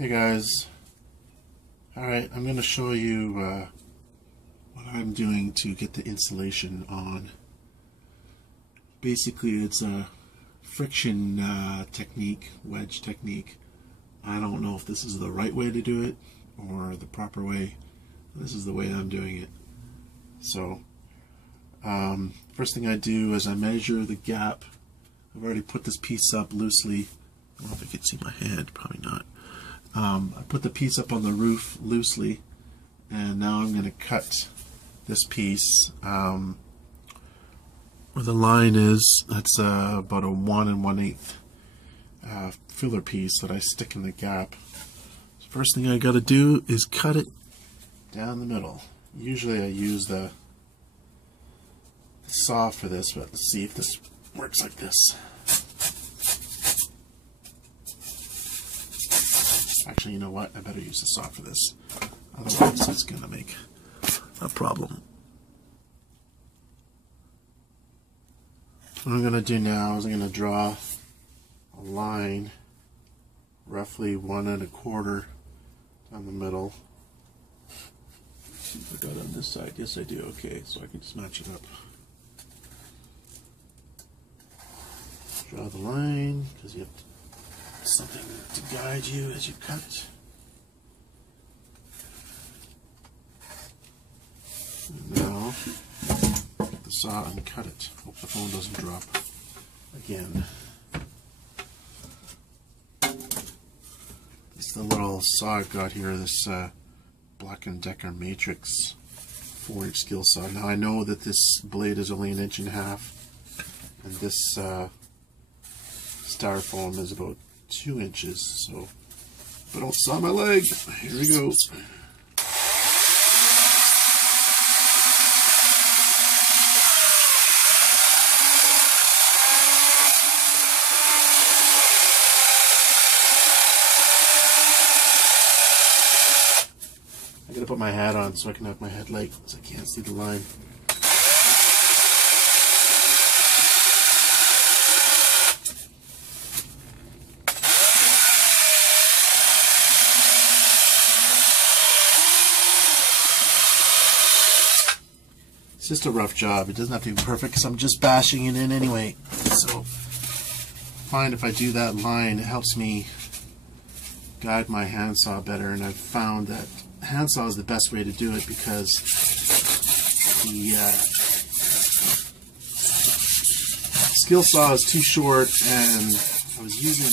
Hey guys, alright, I'm going to show you what I'm doing to get the insulation on. Basically it's a friction technique, wedge technique. I don't know if this is the right way to do it or the proper way. This is the way I'm doing it. So first thing I do is I measure the gap. I've already put this piece up loosely. I don't know if you can see my hand, probably not. I put the piece up on the roof loosely, and now I'm going to cut this piece where the line is. That's about a 1 1/8 filler piece that I stick in the gap. So first thing I got to do is cut it down the middle. Usually I use the saw for this, but let's see if this works like this. Actually, you know what? I better use the saw for this. Otherwise, it's going to make a problem. What I'm going to do now is I'm going to draw a line roughly 1 1/4 down the middle. Let's see if I got it on this side. Yes, I do. Okay, so I can just match it up. Draw the line because you have to something to guide you as you cut. And now, get the saw and cut it. Hope the phone doesn't drop again. This is the little saw I've got here, this Black & Decker Matrix 4-inch skill saw. Now I know that this blade is only 1.5 inches, and this styrofoam is about 2 inches, so but don't saw my leg. Here we go. I gotta put my hat on so I can have my headlight, because I can't see the line. It's just a rough job. It doesn't have to be perfect because I'm just bashing it in anyway. So, find if I do that line, it helps me guide my handsaw better. And I've found that handsaw is the best way to do it because the skill saw is too short, and I was using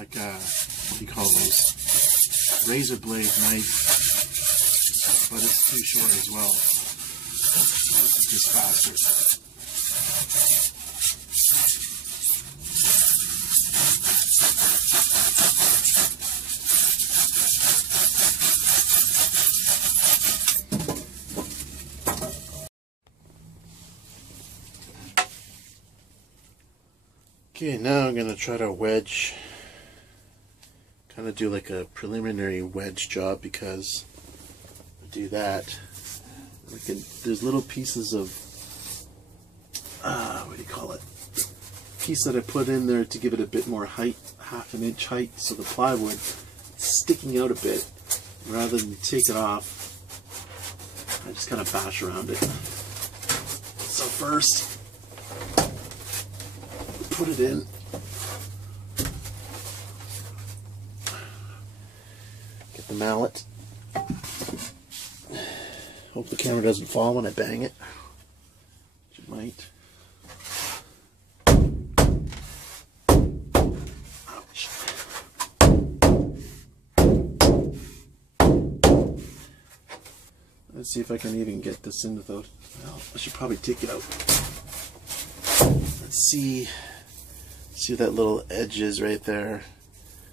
like a, what do you call those, razor blade knife. But it's too short as well. This is just faster. Okay, now I'm going to try to wedge, kind of do like a preliminary wedge job, because do that. There's little pieces of what do you call it? Piece that I put in there to give it a bit more height, 1/2 inch height, so the plywood is sticking out a bit. Rather than take it off, I just kind of bash around it. So first, put it in. Get the mallet. Hope the camera doesn't fall when I bang it. It might. Ouch. Let's see if I can even get this in without... Well, I should probably take it out. Let's see. See that little edge is right there.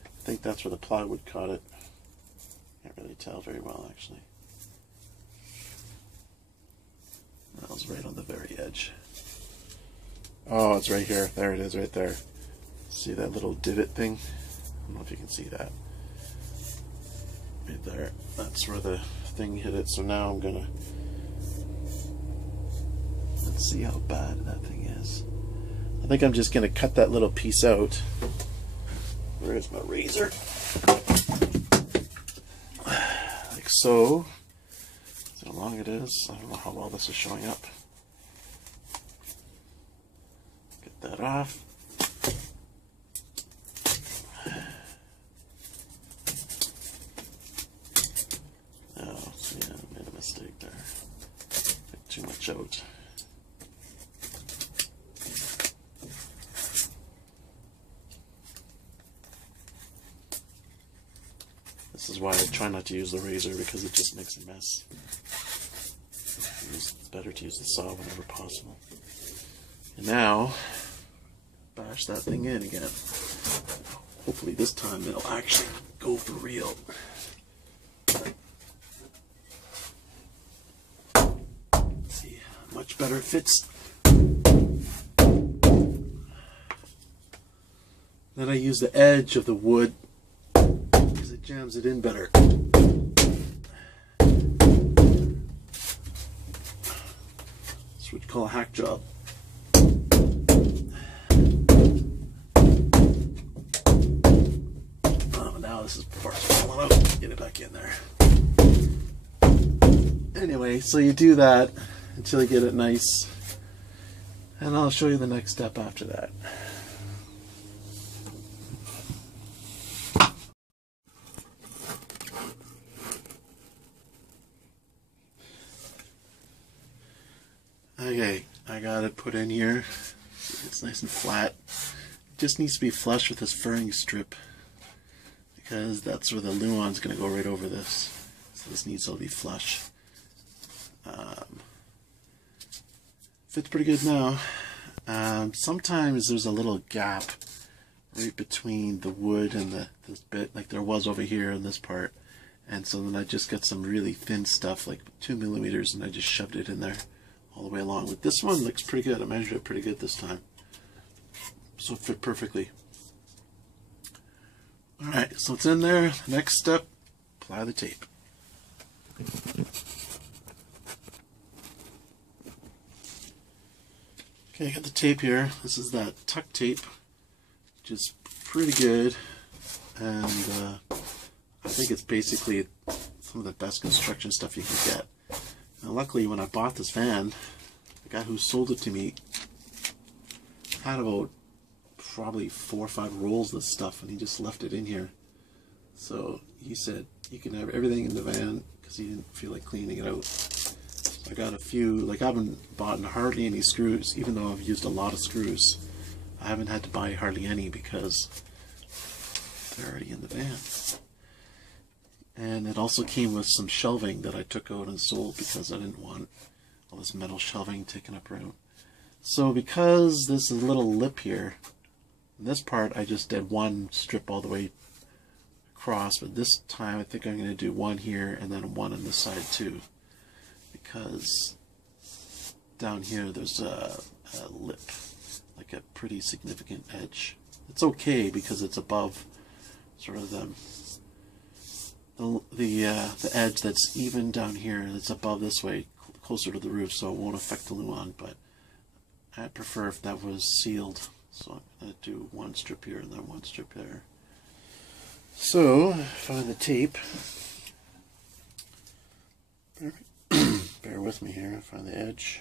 I think that's where the plywood caught it. Can't really tell very well, actually. That was right on the very edge. Oh, it's right here. There it is, right there. See that little divot thing? I don't know if you can see that. Right there. That's where the thing hit it. So now I'm gonna... Let's see how bad that thing is. I think I'm just gonna cut that little piece out Where's my razor? Like so. See how long it is. I don't know how well this is showing up. Get that off. Oh, see, I made a mistake there. Took too much out. This is why I try not to use the razor, because it just makes a mess. It's better to use the saw whenever possible. And now, bash that thing in again. Hopefully this time it'll actually go for real. Let's see how much better it fits. Then I use the edge of the wood because it jams it in better. That's what you call a hack job. Oh, now this is part's falling out. Get it back in there. Anyway, so you do that until you get it nice, and I'll show you the next step after that. Okay, I got it put in here. It's nice and flat. It just needs to be flush with this furring strip, because that's where the Luan's going to go right over this. So this needs to be flush. Fits pretty good now. Sometimes there's a little gap right between the wood and this bit, like there was over here in this part. And so then I just got some really thin stuff, like 2 millimeters, and I just shoved it in there all the way along. But this one looks pretty good. I measured it pretty good this time. So it fit perfectly. Alright, so it's in there. Next step, apply the tape. Okay, I got the tape here. This is that tuck tape, which is pretty good. And I think it's basically some of the best construction stuff you can get. Now, luckily, when I bought this van, the guy who sold it to me had about probably 4 or 5 rolls of this stuff, and he just left it in here. So he said you can have everything in the van because he didn't feel like cleaning it out. So I got a few, like I haven't bought hardly any screws, even though I've used a lot of screws. I haven't had to buy hardly any because they're already in the van. And it also came with some shelving that I took out and sold because I didn't want all this metal shelving taken up around. So because this is a little lip here, in this part I just did one strip all the way across, but this time I think I'm going to do one here and then one on this side too, because down here there's a lip, like a pretty significant edge. It's okay because it's above sort of the edge that's even down here, that's above this way, closer to the roof, so it won't affect the Luan, but I'd prefer if that was sealed. So I'm going to do one strip here and then one strip there. So, find the tape. Bear with me here, find the edge.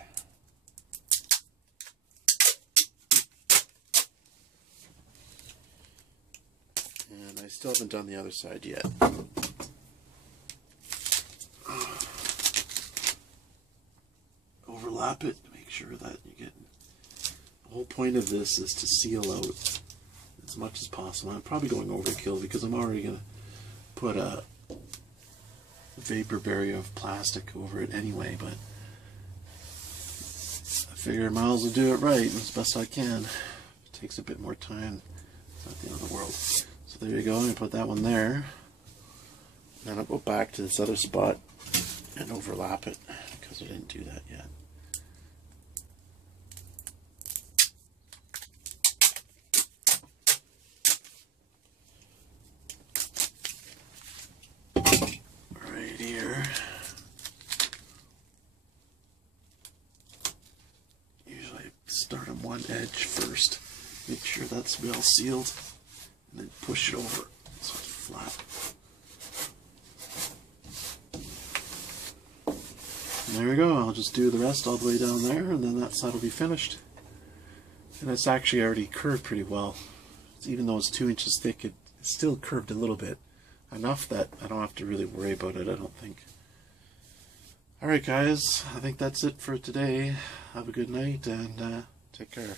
And I still haven't done the other side yet. Overlap it to make sure that you get. The whole point of this is to seal out as much as possible. I'm probably going overkill because I'm already going to put a vapor barrier of plastic over it anyway, but I figure I might as well do it right as best I can. It takes a bit more time. It's not the end of the world. So there you go. I'm going to put that one there. Then I'll go back to this other spot and overlap it because I didn't do that yet. Right here. Usually I start on one edge first. Make sure that's well sealed. and then push it over so it's flat. And there we go. I'll just do the rest all the way down there, and then that side will be finished. And it's actually already curved pretty well. Even though it's 2 inches thick, it's still curved a little bit. Enough that I don't have to really worry about it, I don't think. Alright guys, I think that's it for today. Have a good night and take care.